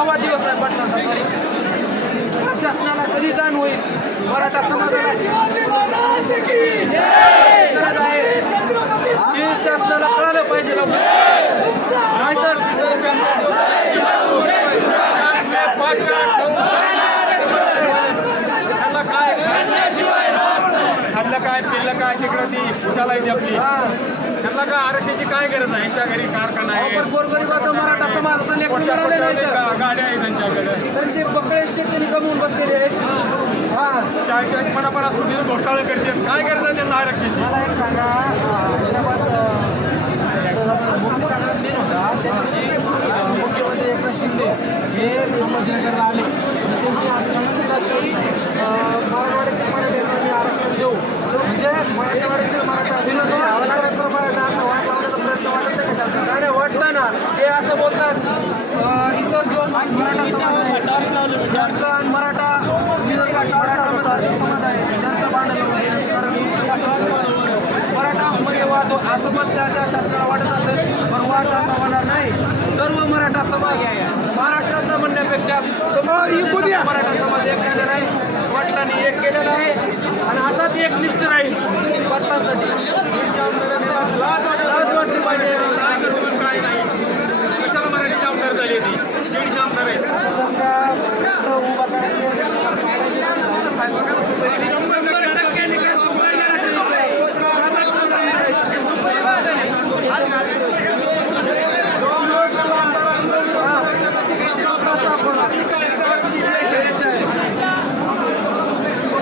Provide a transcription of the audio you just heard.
सहावा दिवस आहे पटनाचा सॉरी प्रशासनाला कधी जाण होईल? मराठा समाजाला गरज आहे हे शासनाला कळालं पाहिजे लवकर. नाहीतर खाल्लं काय खाल्लं काय पिल्लं काय तिकडं ती उशाला येते आपली. हा, त्यांना काय आरक्षणाची काय गरज आहे? यांच्या घरी कारखाना आहे. आपण गोरगरिबाचा मराठा समाजाचा मिळाले नाही तर. गा- गाड्या आहेत त्यांच्याकडे? त्यांचे बकळे स्टेट त्यांनी कमवून बसलेले आहेत. हा. चाळीस चाळीस पन्नास पन्नास कोटी घोटाळे करतात. काय गरज आहे त्यांना आरक्षणाची मला एक सांगा मुक्ती काढण्यात दिन होता त्या दिवशी अ, मुख्यमंत्री एकनाथ शिंदे हे संभाजीनगरला आले आणि त्यांनी असं सांगितलं की अ, मराठवाड्यातील मराठ्यांना मी आरक्षण देऊ म्हणजे मराठवाड्यातील मराठा महाराष्ट्र मराठा असं वाद लावण्याचा प्रयत्न वाटत नाही का शासनाला? नाही वाटतं ना ते असं बोलतात इतर जो मराठा समाज आहे आणि मराठा मराठा समाज आहे त्यांचा हे मराठामध्ये वाद हो- असं मत त्या त्या शासनाला वाटत असेल पण वाद असा होणार नाही. सर्व मराठा समाज महाराष्ट्रातला म्हणण्यापेक्षा मराठा समाज एक झालेला आहे वडिलांनी एक केलेला आहे. आणि असाच एक निष्ठ राहील. वडिलांसाठी लाज वाटली पाहिजे